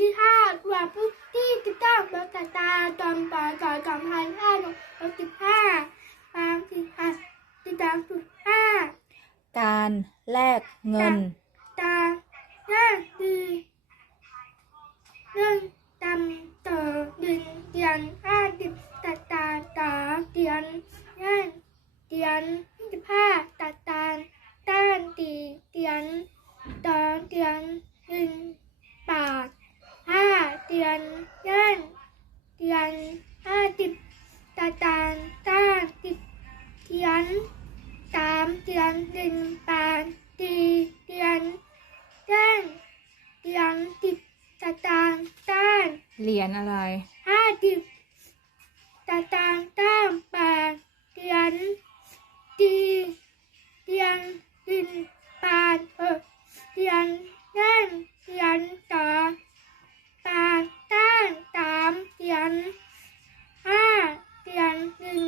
ที่ห้าว่าพุทที่ติดตั้งรถตาตอมต่อต่อจอมพันห้าหกรถสิบห้าสามสิบห้าติดตั้งสุดห้าการแลกเงิน ตาหน้าดีเรื่องตำต่อดินเตียนห้าสิบตาตาต่อเตียนย่านเตียนยี่สิบห้าตาตาต้านตีเตียนต่อเตียน เตียนย่านเตียนห้าสิบตาตาต้านติดเตียนสามเดือนหนึ่งปานสี่เดือนเต้นเดือนสิบตะตางต้านเหรียญอะไร ห้าสิบตะตางต้านแปดเดือนสี่เดือนหนึ่งปานเออเดือน ห้าเดือนหนึ่ง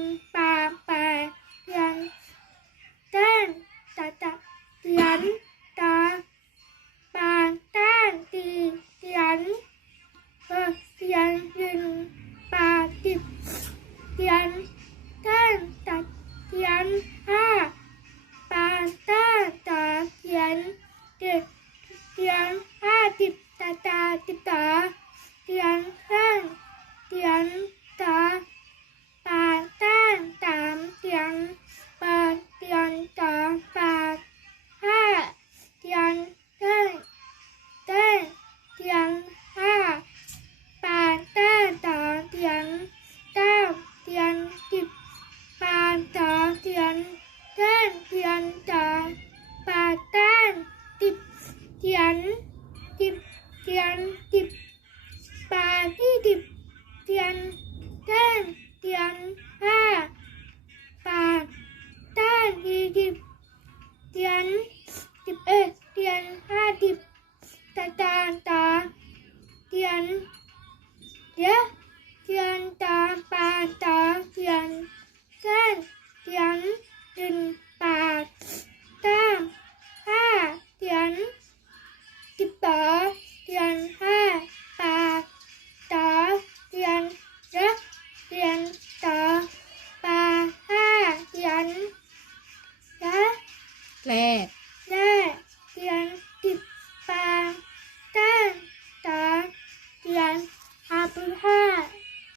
di Tian dan Tian Ha. Tan Tan di di Tian di eh Tian Ha di Tan Tan Tian ya. Tian Tan Pan Tan Tian Tan Tian Din Pan Tan Ha Tian Kita แพร